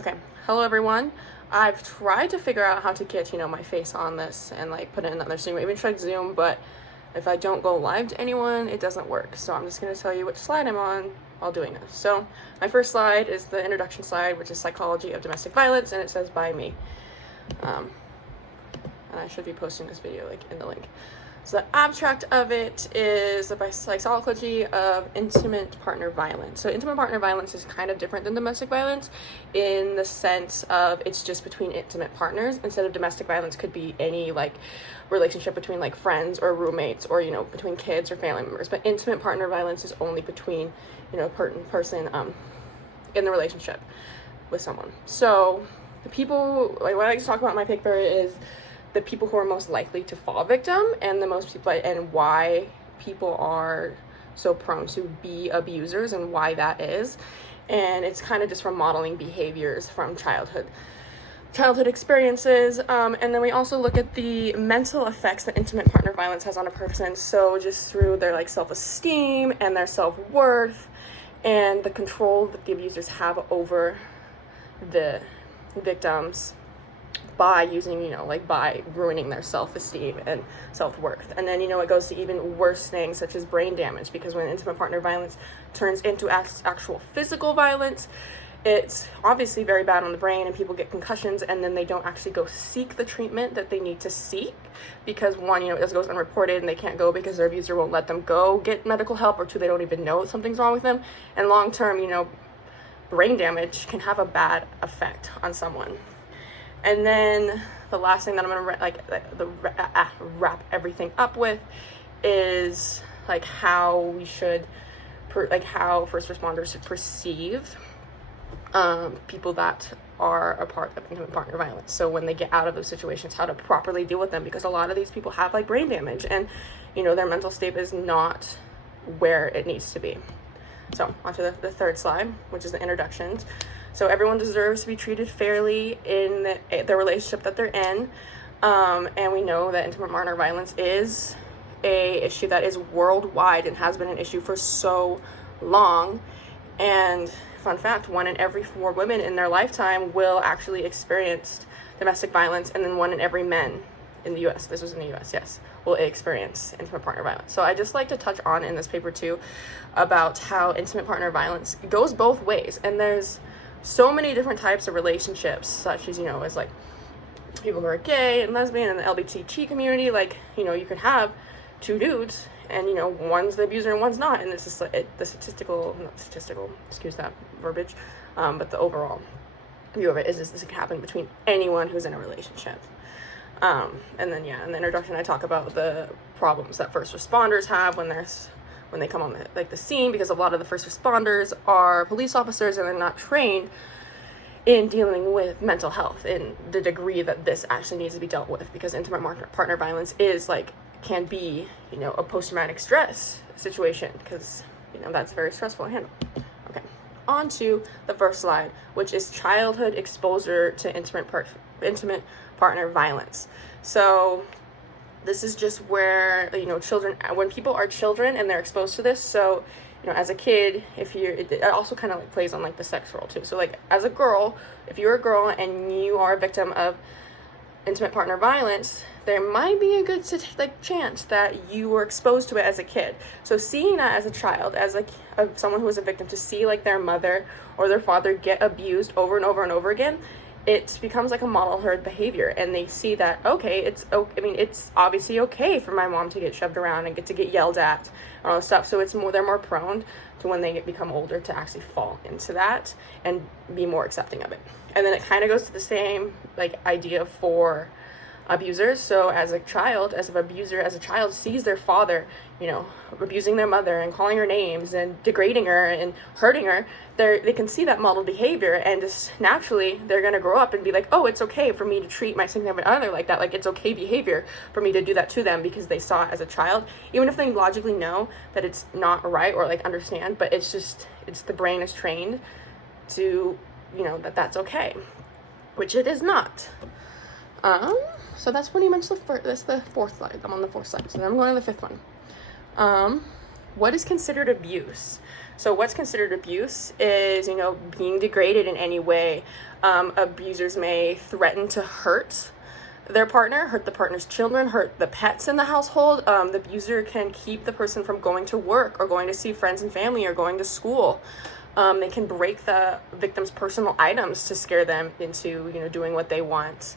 Okay, hello everyone. I've tried to figure out how to get, my face on this and like put it in another Zoom. I even tried Zoom, but if I don't go live to anyone, it doesn't work. So I'm just going to tell you which slide I'm on while doing this. So my first slide is the introduction slide, which is Psychology of Domestic Violence, and it says by me. And I should be posting this video like in the link. So the abstract of it is the psychology of intimate partner violence. So intimate partner violence is kind of different than domestic violence in the sense of it's just between intimate partners, instead of domestic violence could be any like relationship between like friends or roommates or, between kids or family members. But intimate partner violence is only between, person in the relationship with someone. So the people, like what I like to talk about in my paper is the people who are most likely to fall victim and the most people and why people are so prone to be abusers and why that is. And it's kind of just from modeling behaviors from childhood experiences. And then we also look at the mental effects that intimate partner violence has on a person. So just through their like self-esteem and their self-worth and the control that the abusers have over the victims by using, by ruining their self-esteem and self-worth. And then, it goes to even worse things such as brain damage, because when intimate partner violence turns into actual physical violence, it's obviously very bad on the brain and people get concussions, and then they don't actually go seek the treatment that they need to seek because one, it just goes unreported and they can't go because their abuser won't let them go get medical help, or two, they don't even know something's wrong with them. And long-term, brain damage can have a bad effect on someone. And then the last thing that I'm gonna wrap everything up with is like how we should, how first responders should perceive people that are a part of intimate partner violence. So when they get out of those situations, how to properly deal with them, because a lot of these people have like brain damage and their mental state is not where it needs to be. So onto the third slide, which is the introductions. So everyone deserves to be treated fairly in the relationship that they're in. And we know that intimate partner violence is a issue that is worldwide and has been an issue for so long. And fun fact, 1 in every 4 women in their lifetime will actually experience domestic violence, and then 1 in every man in the US, this was in the US, yes, will experience intimate partner violence. So I just like to touch on in this paper too about how intimate partner violence goes both ways. And there's so many different types of relationships, such as, as like people who are gay and lesbian and the LGBTQ community, like, you could have 2 dudes and, one's the abuser and one's not. And this is like excuse that verbiage, but the overall view of it is this can happen between anyone who's in a relationship. And then, in the introduction, I talk about the problems that first responders have when they come on the scene, because a lot of the first responders are police officers and they're not trained in dealing with mental health in the degree that this actually needs to be dealt with, because intimate partner violence can be, a post-traumatic stress situation, because, that's very stressful to handle. Okay, on to the first slide, which is childhood exposure to intimate partner violence. So this is just where, children, when people are children and they're exposed to this, so, as a kid, it also kind of like plays on like the sex role too. So like as a girl, if you're a girl and you are a victim of intimate partner violence, there might be a good chance that you were exposed to it as a kid. So seeing that as a child, as someone who is a victim, to see like their mother or their father get abused over and over and over again, it becomes like a model herd behavior, and they see that, okay, it's obviously okay for my mom to get shoved around and get yelled at and all this stuff. So they're more prone to, when they become older, to actually fall into that and be more accepting of it. And then it kind of goes to the same idea for abusers. So as a child sees their father, abusing their mother and calling her names and degrading her and hurting her, they can see that modeled behavior, and just naturally they're going to grow up and be like, oh, it's okay for me to treat my significant other like that. Like, it's okay behavior for me to do that to them, because they saw it as a child, even if they logically know that it's not right or understand, but it's the brain is trained to, that's okay, which it is not. So that's pretty much that's the fourth slide. I'm on the fourth slide. So then I'm going to the fifth one. What is considered abuse? So what's considered abuse is, being degraded in any way. Abusers may threaten to hurt their partner, hurt the partner's children, hurt the pets in the household. The abuser can keep the person from going to work or going to see friends and family or going to school. They can break the victim's personal items to scare them into, doing what they want.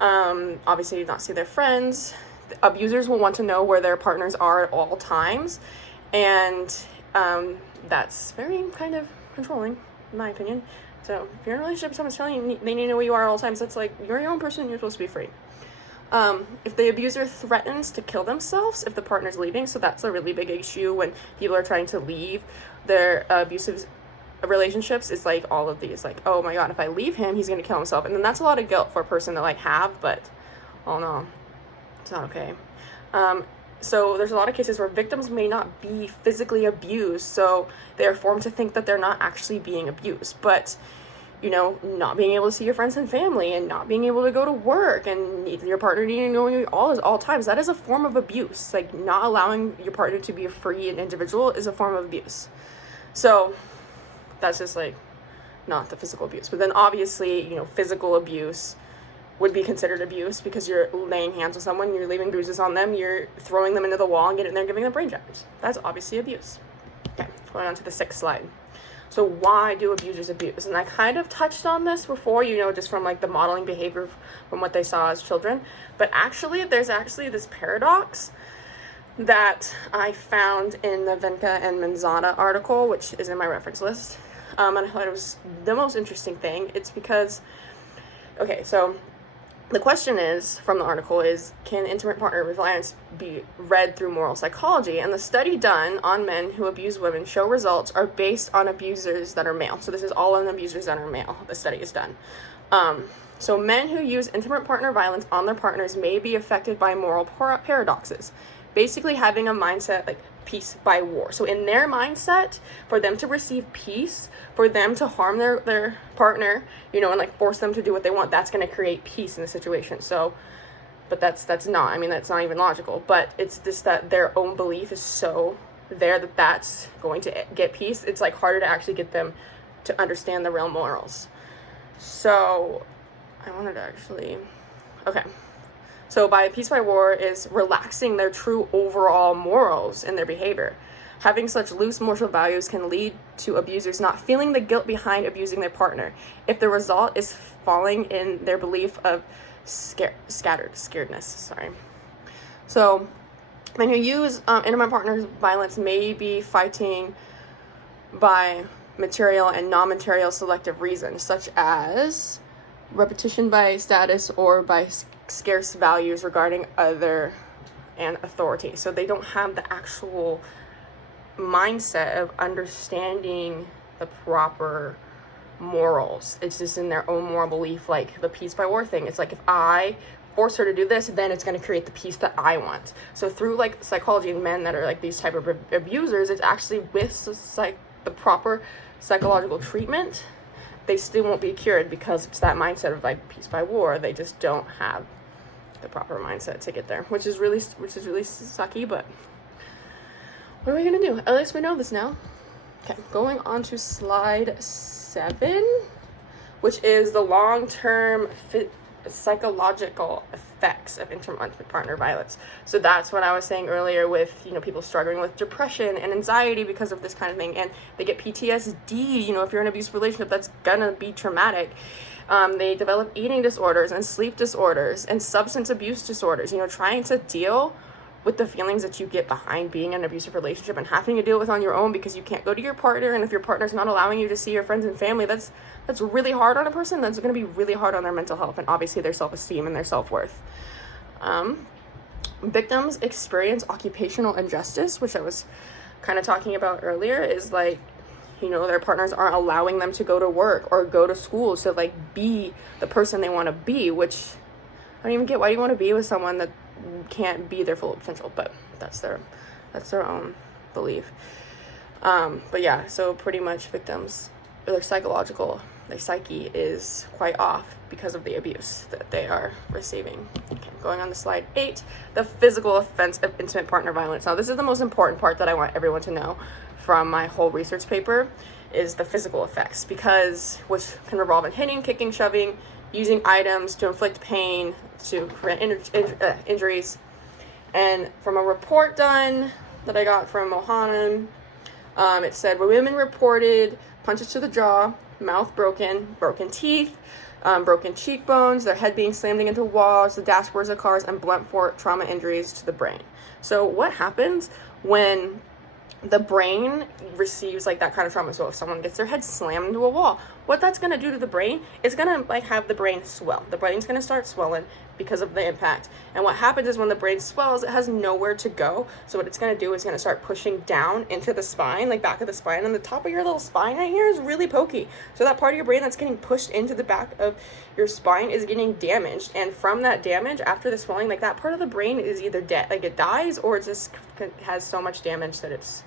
Obviously, not see their friends. Abusers will want to know where their partners are at all times, and that's very kind of controlling, in my opinion. So if you're in a relationship, someone's telling you they need to know where you are at all times, that's like, you're your own person, you're supposed to be free. If the abuser threatens to kill themselves if the partner's leaving, so that's a really big issue when people are trying to leave their abusive relationships. It's like all of these, like, oh my god, if I leave him, he's gonna kill himself. And then that's a lot of guilt for a person to have, but oh no, it's not okay. So there's a lot of cases where victims may not be physically abused, so they are formed to think that they're not actually being abused. But, not being able to see your friends and family and not being able to go to work and your partner needing to know you all times, that is a form of abuse. Like, not allowing your partner to be a free and individual is a form of abuse. So that's just not the physical abuse. But then obviously, physical abuse would be considered abuse because you're laying hands on someone, you're leaving bruises on them, you're throwing them into the wall and getting there, giving them brain damage. That's obviously abuse. Okay, going on to the 6th slide. So why do abusers abuse? And I kind of touched on this before, just from the modeling behavior from what they saw as children. But there's this paradox that I found in the Venka and Manzana article, which is in my reference list. And I thought it was the most interesting thing. It's because, so the question is, from the article is, can intimate partner violence be read through moral psychology? And the study done on men who abuse women show results are based on abusers that are male. So this is all on abusers that are male. The study is done. So men who use intimate partner violence on their partners may be affected by moral paradoxes. Basically having a mindset like peace by war. So in their mindset, for them to receive peace, for them to harm their partner, and force them to do what they want, that's going to create peace in the situation. So, but that's not even logical, but it's just that their own belief is so there that that's going to get peace. It's harder to actually get them to understand the real morals. So I wanted to So by peace by war is relaxing their true overall morals in their behavior. Having such loose moral values can lead to abusers not feeling the guilt behind abusing their partner if the result is falling in their belief of scaredness. So men who use intimate partner violence may be fighting by material and non-material selective reasons, such as repetition by status or by scarce values regarding other and authority. So they don't have the actual mindset of understanding the proper morals. It's just in their own moral belief, like the peace by war thing. It's like, if I force her to do this, then it's going to create the peace that I want. So through psychology and men that are these type of abusers, it's actually with the proper psychological treatment, they still won't be cured because it's that mindset of peace by war. They just don't have the proper mindset to get there, which is really sucky, but what are we gonna do? At least we know this now. Okay, going on to slide 7, which is the long-term psychological effects of intimate partner violence. So that's what I was saying earlier with people struggling with depression and anxiety because of this kind of thing, and they get PTSD. If you're in an abusive relationship, that's gonna be traumatic. They develop eating disorders and sleep disorders and substance abuse disorders, trying to deal with the feelings that you get behind being in an abusive relationship and having to deal with on your own because you can't go to your partner, and if your partner's not allowing you to see your friends and family, that's really hard on a person. That's going to be really hard on their mental health and obviously their self-esteem and their self-worth. Victims experience occupational injustice, which I was kind of talking about earlier, is their partners aren't allowing them to go to work or go to school to be the person they want to be, which I don't even get. Why do you want to be with someone that can't be their full potential? But that's their own belief. But yeah, so pretty much victims, their psyche is quite off because of the abuse that they are receiving. Okay, going on to slide 8, the physical offense of intimate partner violence. Now this is the most important part that I want everyone to know. from my whole research paper is the physical effects, which can revolve in hitting, kicking, shoving, using items to inflict pain, to prevent injuries. And from a report done that I got from Mohanan, it said women reported punches to the jaw, mouth broken, broken teeth, broken cheekbones, their head being slammed into walls, the dashboards of cars, and blunt force trauma injuries to the brain. So what happens when the brain receives like that kind of trauma? So if someone gets their head slammed into a wall, what that's going to do to the brain is going to like have the brain swell. The brain's going to start swelling because of the impact. And what happens is when the brain swells, it has nowhere to go. So what it's going to do is going to start pushing down into the spine, like back of the spine, and the top of your little spine right here is really pokey. So that part of your brain that's getting pushed into the back of your spine is getting damaged. And from that damage, after the swelling, like that part of the brain is either dead, like it dies, or it just has so much damage that it's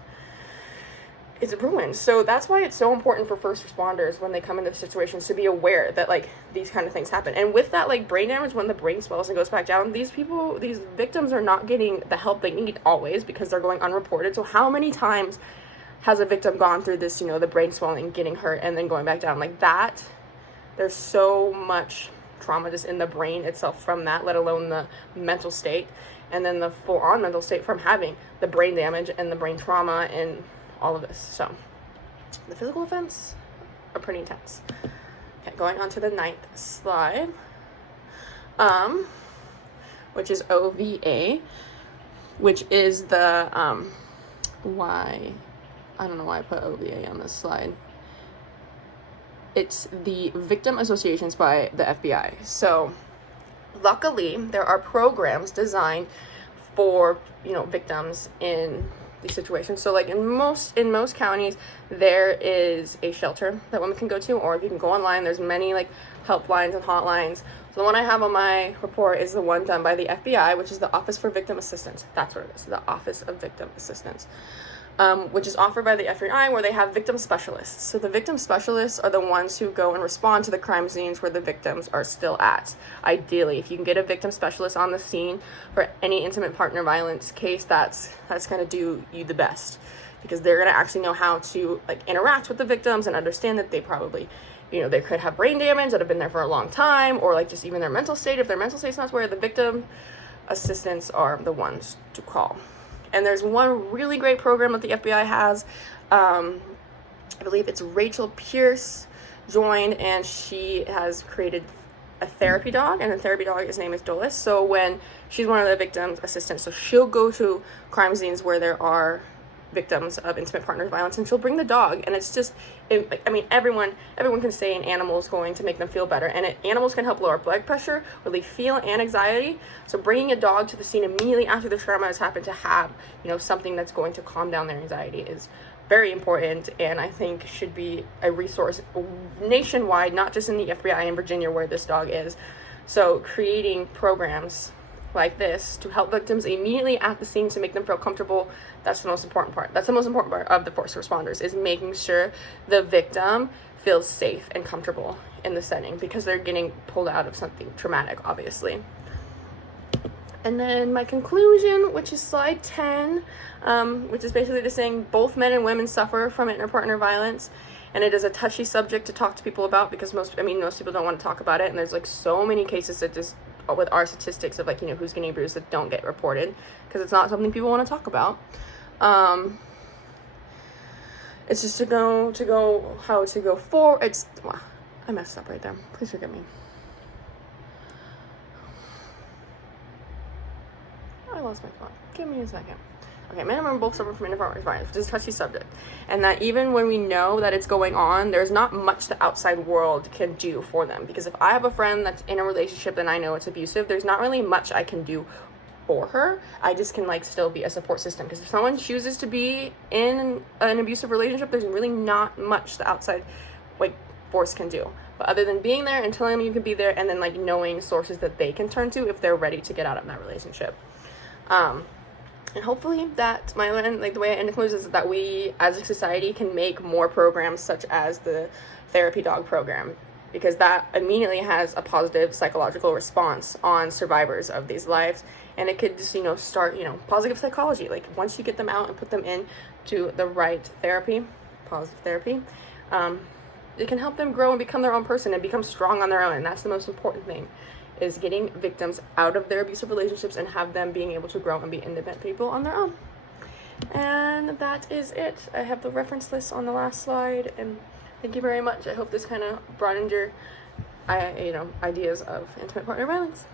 ruined. So that's why it's so important for first responders when they come into situations to be aware that like these kind of things happen. And with that like brain damage, when the brain swells and goes back down, these victims are not getting the help they need always because they're going unreported. So how many times has a victim gone through this, the brain swelling, getting hurt, and then going back down like that? There's so much trauma just in the brain itself from that, let alone the mental state, and then the full-on mental state from having the brain damage and the brain trauma and all of this. So the physical events are pretty intense. Okay, going on to the 9th slide, which is OVA, which is the why I don't know why I put OVA on this slide. It's the Victim Associations by the FBI. So luckily there are programs designed for victims in these situations. So like in most counties there is a shelter that women can go to, or if you can go online, there's many like helplines and hotlines. So the one I have on my report is the one done by the FBI, which is the Office for Victim Assistance. That's what it is, the Office of Victim Assistance, which is offered by the FBI, where they have victim specialists. So the victim specialists are the ones who go and respond to the crime scenes where the victims are still at. Ideally, if you can get a victim specialist on the scene for any intimate partner violence case, that's going to do you the best, because they're going to actually know how to like interact with the victims and understand that they probably, they could have brain damage that have been there for a long time, or like just even their mental state. If their mental state's not where, the victim assistants are the ones to call. And there's one really great program that the FBI has. I believe it's Rachel Pierce joined, and she has created a therapy dog, and the therapy dog, his name is Dulles. So when she's one of the victims assistants, so she'll go to crime scenes where there are victims of intimate partner violence, and she'll bring the dog. And it's just, everyone can say an animal is going to make them feel better, and animals can help lower blood pressure, relieve fear and anxiety. So bringing a dog to the scene immediately after the trauma has happened to have something that's going to calm down their anxiety is very important, and I think should be a resource nationwide, not just in the FBI in Virginia where this dog is. So creating programs like this to help victims immediately at the scene to make them feel comfortable, that's the most important part. That's the most important part of the first responders, is making sure the victim feels safe and comfortable in the setting, because they're getting pulled out of something traumatic, obviously. And then my conclusion, which is slide 10, which is basically just saying both men and women suffer from interpartner violence, and it is a touchy subject to talk to people about, because most people don't want to talk about it, and there's like so many cases that just, with our statistics of who's getting abused, that don't get reported because it's not something people want to talk about. It's just how to go forward. I messed up right there. Please forgive me. I lost my thought. Give me a second. Okay, men and women both suffer from interpartner violence, which is a touchy subject. And that even when we know that it's going on, there's not much the outside world can do for them. Because if I have a friend that's in a relationship and I know it's abusive, there's not really much I can do for her. I just can still be a support system. Because if someone chooses to be in an abusive relationship, there's really not much the outside force can do. But other than being there and telling them you can be there, and then knowing sources that they can turn to if they're ready to get out of that relationship. And hopefully that the way I end concludes is that we as a society can make more programs such as the therapy dog program, because that immediately has a positive psychological response on survivors of these lives. And it could just, start, positive psychology. Like once you get them out and put them in to the right therapy, positive therapy, it can help them grow and become their own person and become strong on their own. And that's the most important thing, is getting victims out of their abusive relationships and have them being able to grow and be independent people on their own. And that is it. I have the reference list on the last slide, and thank you very much. I hope this kind of broadened your ideas of intimate partner violence.